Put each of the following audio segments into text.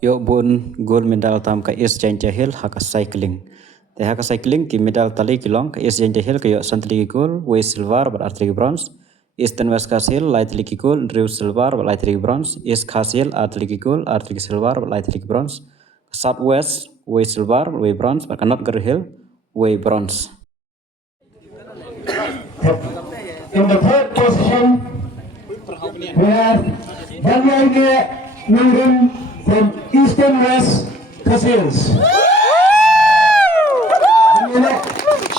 Yo bun gold medal tam ka is jain jahil haka cycling. Te haka cycling ki medal tali kilong ka is jain jahil ka yo santli gold, we silver bar artri bronze. Eastern West Kasil light liki gold, Drew silver bar light liki bronze. East Kasil artri gold, artri silver bar light liki bronze. Southwest we silver, we bronze, but cannot go hill, we bronze. In the third position, we have Banyanga Nangan from Eastern West Kasils.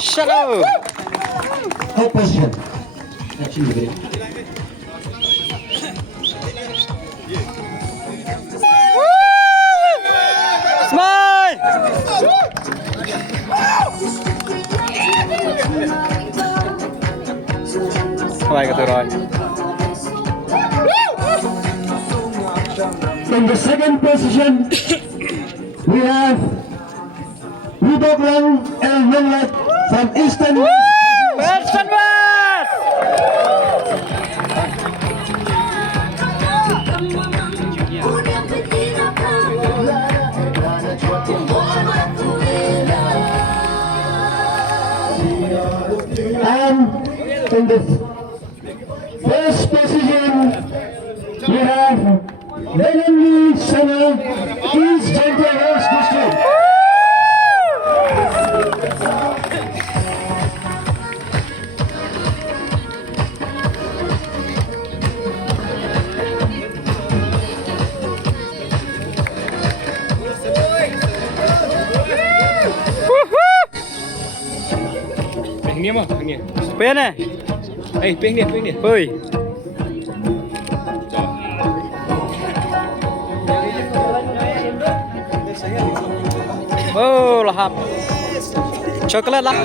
Shut up! Third position. Actually, Smile! Bye ka turon. in the second position, we have Rudoklang El Nonglet from Eastern West. Western West! And in the first position, we have Lenonli Sana, East Gentle Hills District. Pengen mah, pengen. Pia ni? Pengen. Oi. Oh, lahap. Coklat lah.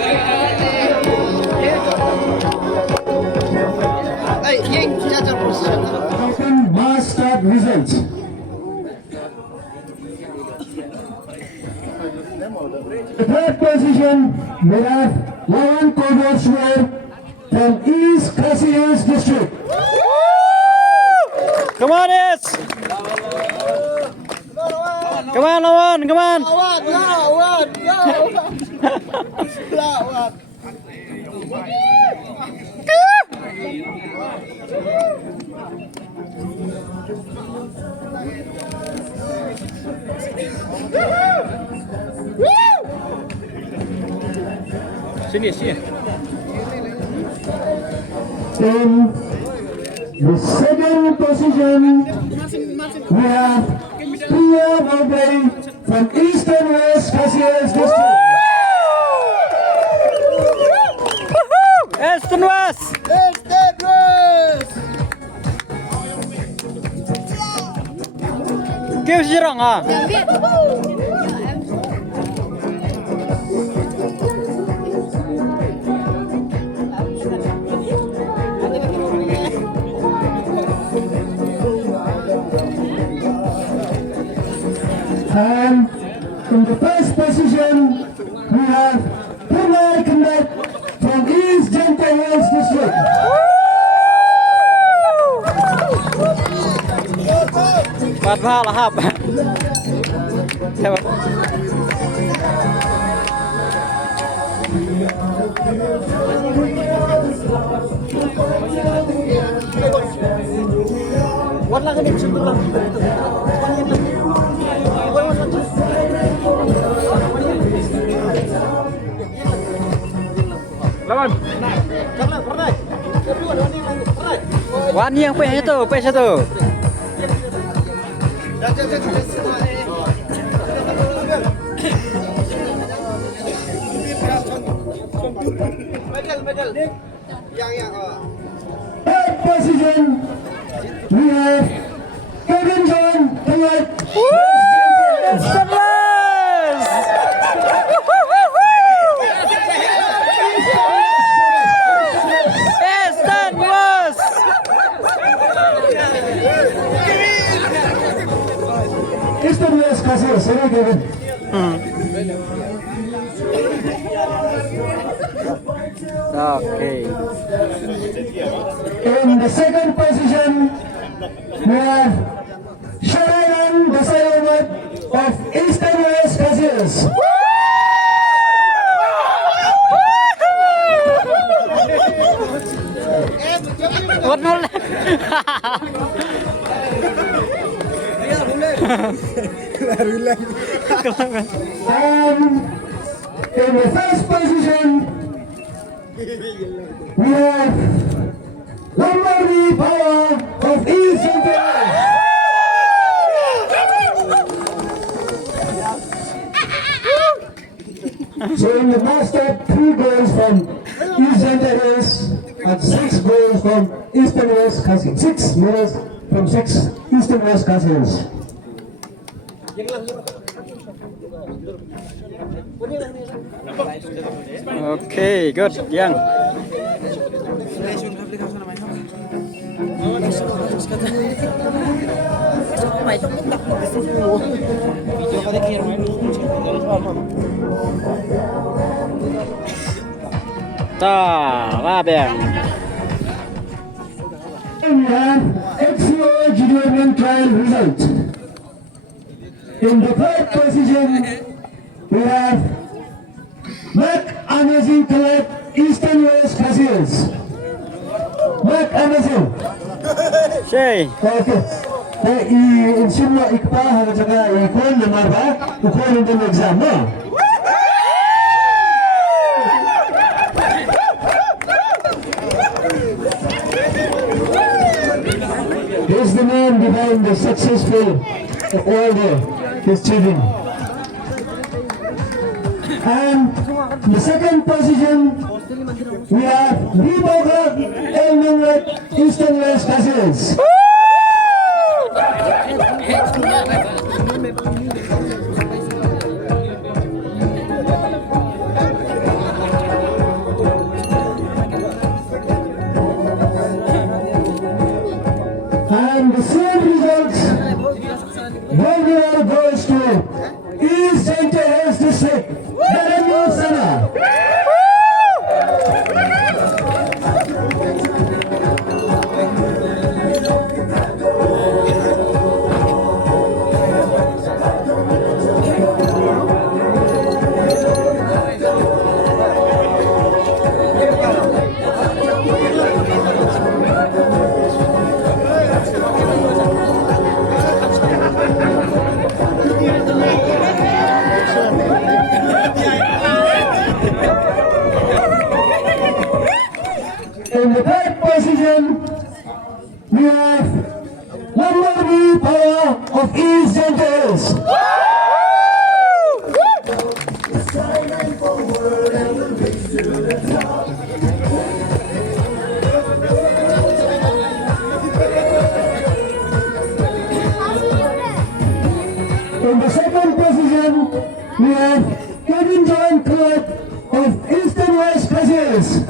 Open mass start results. The third position, we have Lawan Kodoswar from East Khasi Hills District. Come on, yes. Come on, Lawan. Come on. Sini. In the second position, we have Priya Mowbray from Eastern West Khasi Hills District. Eastern West. Kêu gì rong à? And in the first position, we have Purnai Kandat from East Gentle Hills District. Bát pha lahap. Theo. Lawan. Wan yang pe itu. Third position, we have Kevin John Tawad. Eastern West. Eastern West. Eastern West Khasi Hills, sorry Kevin. Okay. In the second position, we have Sharayan Basayawat Castles. What more? In the first position, we have Lombardy Power of East Central. So in the master, 3 goals from East Central and 6 goals from East and West Castles. 6 goals from 6 East and West Castles. Okay, good. Yang. Ta, Rabeng. We have XCO Junior Men trial result. In the third position, we have Mac Amazing Club East and West Castles. Mac Amazing. Shay. Okay. I-insin mo, ikpa, at saka i-call naman ba? I-call yung exam mo. He's the man behind the successful of all his children. And the second position, we have Riboga Elmingret East and West Castles. And the same results, Golden goes to East Center Hills District, Narendra Sana. In the third position, we have Lombardy Power of East Centers. In the second position, we have Kevin John Club of East and West Castles.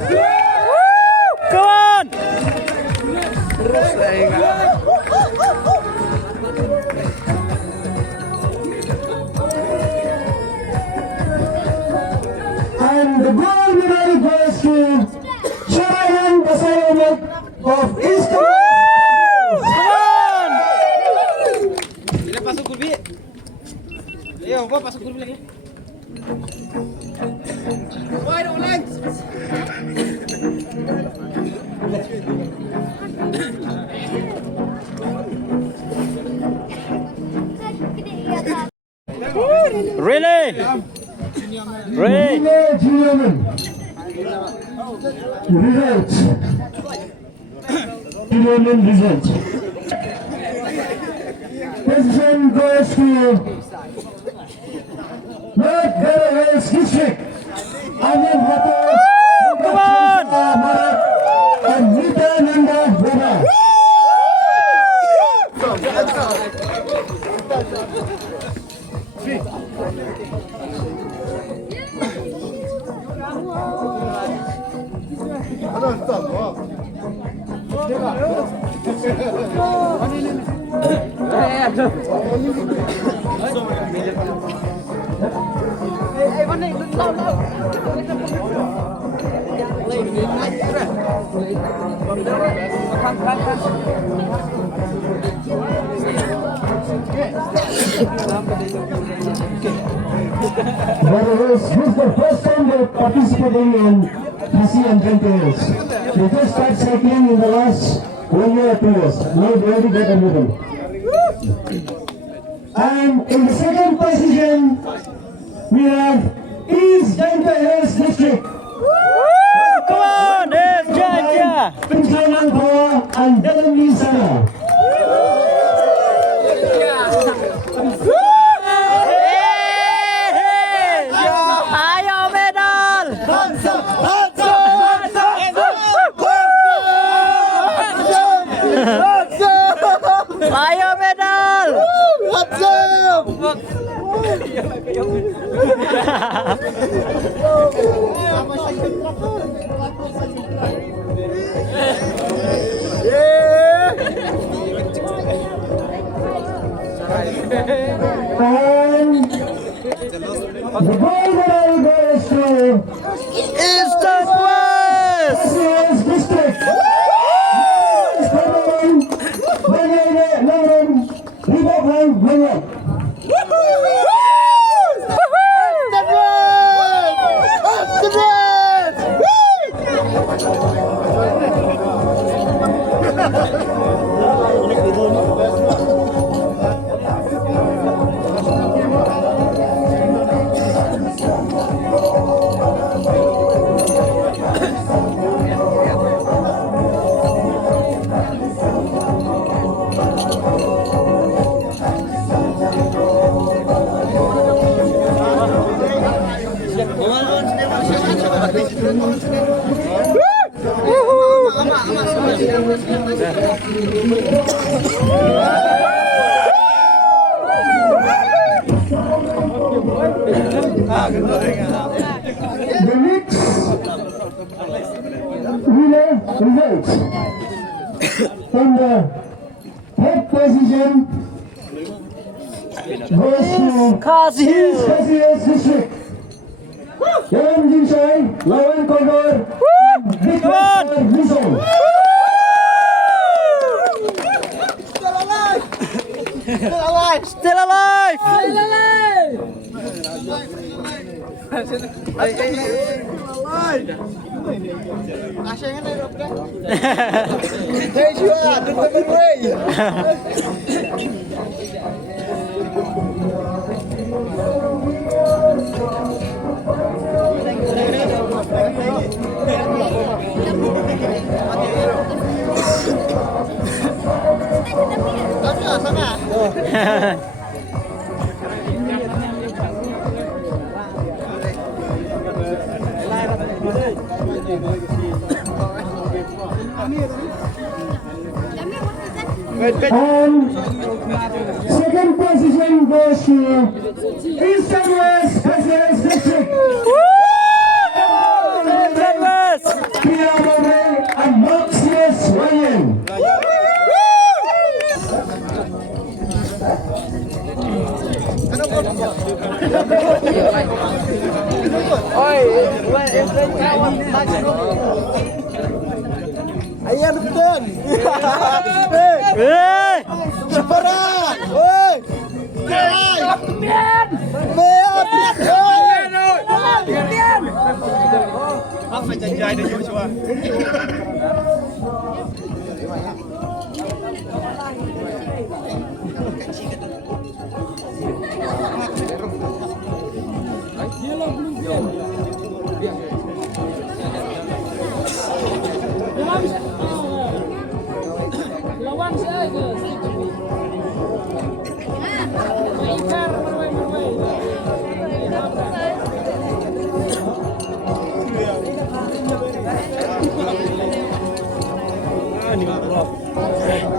Come on! And the gold medal goes to Sharayan Basayamak of East and West Castles. Sila pasok kurbi. Ayo, gua pasok kurbi lagi. Wide on legs. Really? Really? Gentlemen, results. Gentlemen, results. Position goes to North Hills District. Anand Hato, Come on! and Nita Nanda Bora. But this is the first time they're participating in PC and Joint Race. They just started cycling in the last 1 year or 2 years. Now they already got a medal. And in the second position, we have East Joint Race District. Come on, East Janja! Pinjalan Power and Delhi Sana. Ayo medal! Ayo medal! And the gold medal goes to Eastern West! West District. The next winner results from the third position goes to Kasih! Kasih District. Yaman Jinsai, Lawan Condor, Big One, Misong. Still alive! And second position goes to Eastern West Specialist District. Eastern West! Pia Mabel and Maxius Ryan. Ayan, betul. Hey! Separat. Oi. Kapten. Kapten. Apa janjai dia Joshua? Lawan saya ke Icar bermain.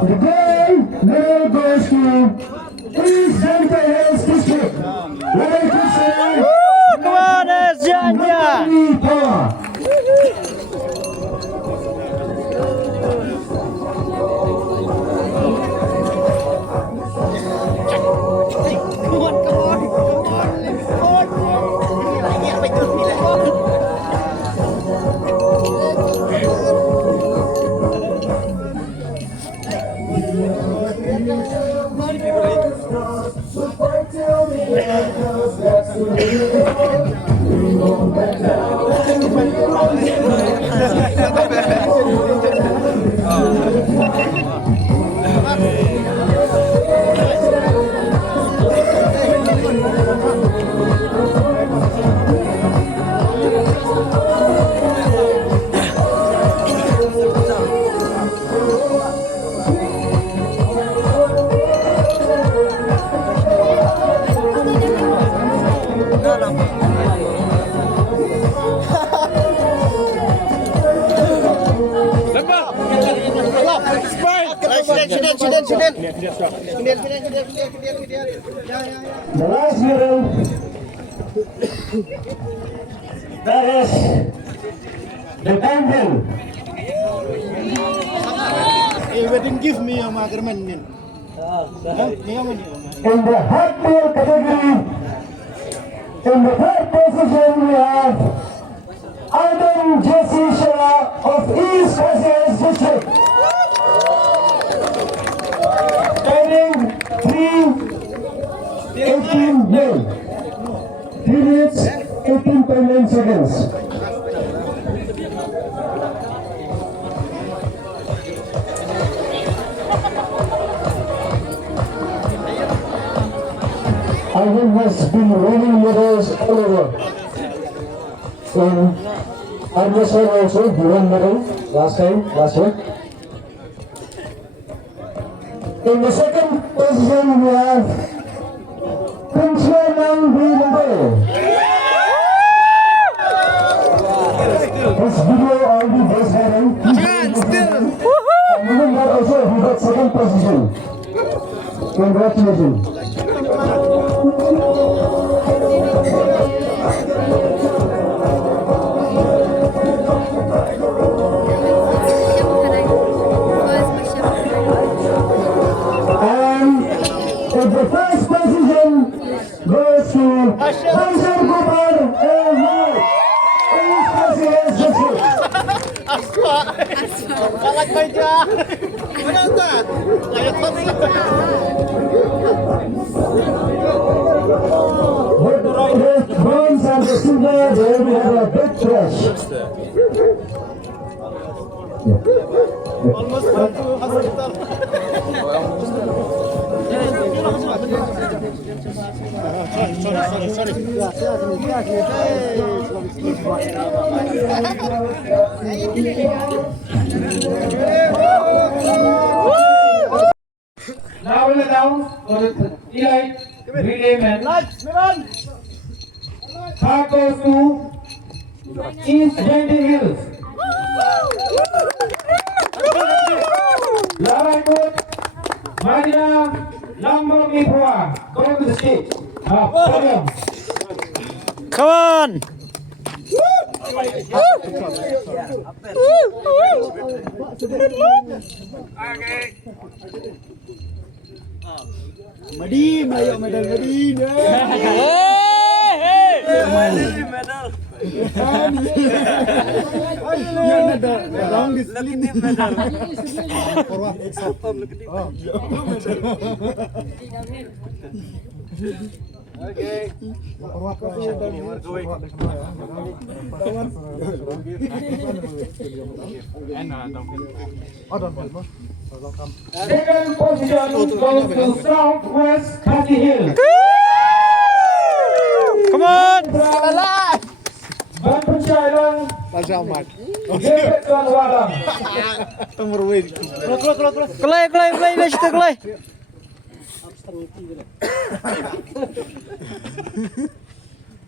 The gold medal goes to East Santa Hills District. Very good, sir. Come on, East Janja! Power. Super till the end goes The last medal, that is the champion You didn't give me a magarman. in the hardcore category. In the third position we have Adam Jesse Shara of East Cassius District. Standing 3:18 nil. 3 minutes 18.9 seconds. Ivan has been winning medals all over. In arm wrestling also, he won medal last year. In the second position we have Kunchler Nang Bimbo. This video already was having. And even that also he got second position. Congratulations. The first position goes to Hansel Kumar and Mark. Kalak baca. Mana tak? Ayat With the bronze and the silver, there we have a big crash. almost to hospital. Sorry. Now we'll announce for the elite relay men. Car goes to East Genting Hills. Lavangkot, Madina, Lambong Ipua, go to the stage. Podium. Come on! Madim, ayo medal Madim. Medal. Yan ada round discipline medal. Forward example look at Okay. Forward Second position goes to Southwest Khasi Hills. Come on! Banpun Shailong, Pajamat. David Tuan Wadam. Temurwin. Kelai, match tu kelai.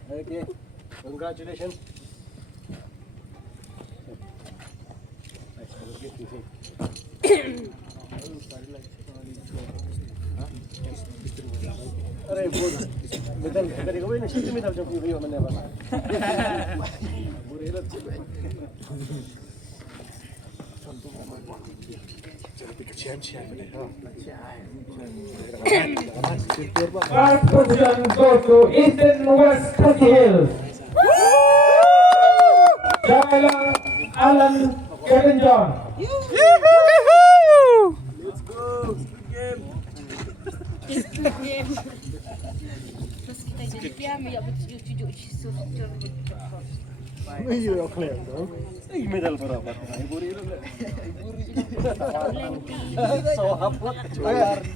Okay. Congratulations. अरे बोल medal करेगा वही ना sheet medal जब भी हो मैंने बोला बुरे लग चुके First position goes to Eastern West Khasi Hills. Jailang Alan Kevin John. Let's go. Game. Medal berapa? Ibu Riri.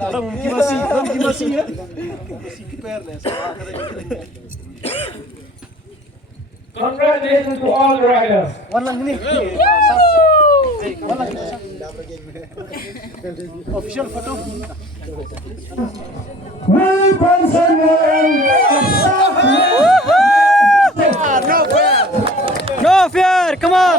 Orang masih ya. Masih kiper deh. Congratulations to all the riders. Walang ini. Official photo. Wilkinson No fear, come on.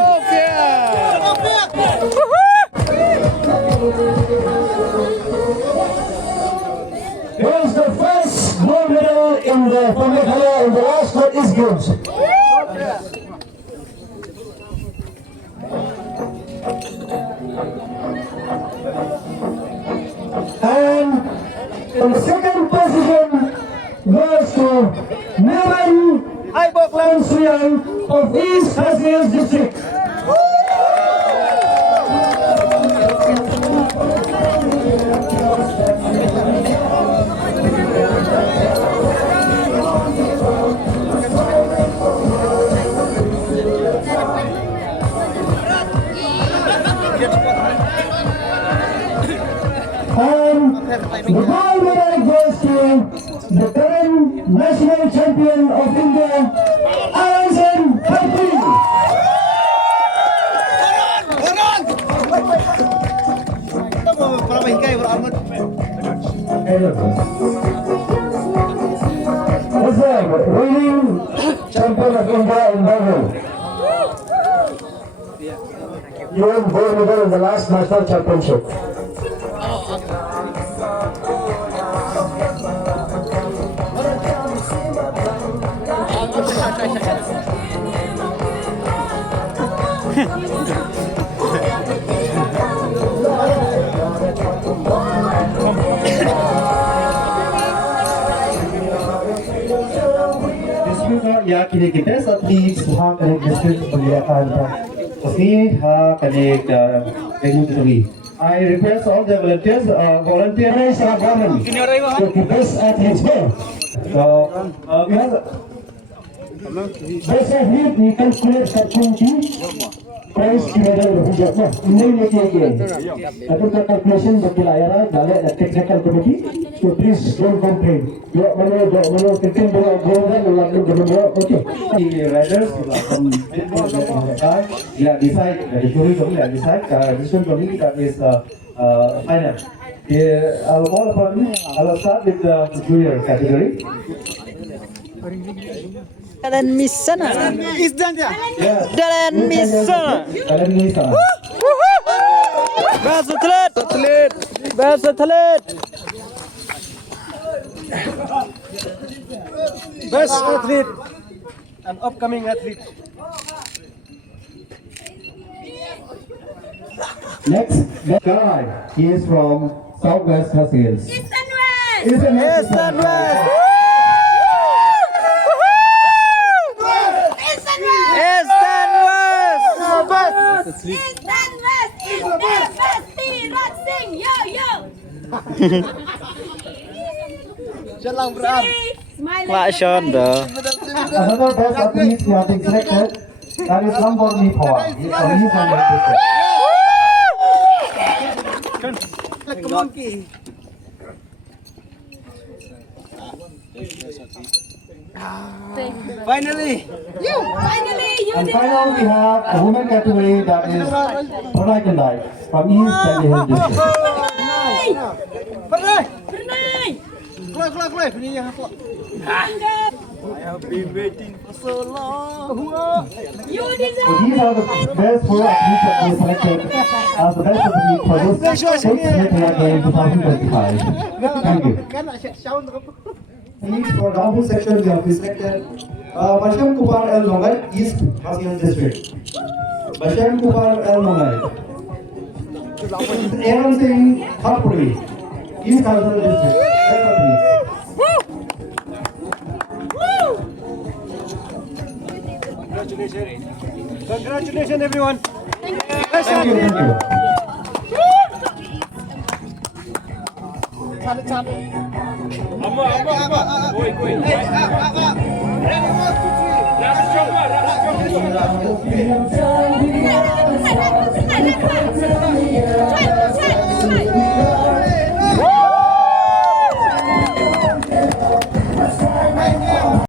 was the first gold medal in the Meghalaya in the last Northeast Games. And in the second position goes to Melvin Lansriang of East Hazils District. The gold medal goes to the current national champion of India, Alanson Khatri. That's right, reigning champion of India in Marvel. You won gold medal in the last national championship. Ya kini kita saat ini suha kanek district penglihatan pasti ha kanek venue tadi. I request all the volunteers are government to the best athletes here. So we have best athlete we can create opportunity. Price medal hujatnya ini lagi. Atau calculation berkilayara dari technical committee. So please don't complain. Ya mana kita bawa golden lalu berdua. Okay. The riders from they decide the jury committee decide decision committee that is final. I'll call upon I'll start with the junior category. Kalian misan ah. Yeah. Kalian misan. Kalian ini sama. Best athlete. Best athlete. Best athlete and upcoming athlete. Next guy, he is from Southwest Hazils. Eastern West. Pak Shondo. Another best athlete who has been selected, that is Lamborghini Power. He is from East and West District. Finally. And finally, we have a women category that is Pranay Kandai from East and West District. Keluar. Ini yang apa? I have been waiting for so long. So these are the best four athletes that were selected as the best athlete for this 6th Metro Game 2025. Thank you. Please, for downhill section, we have selected Basham Kupar El Nogai, East Hazils District. Basham Kupar El Nogai. Aaron Singh Harpuri, East Hazils District. Best athlete. Congratulations, everyone. Thank you. Salut. Amo. Uy.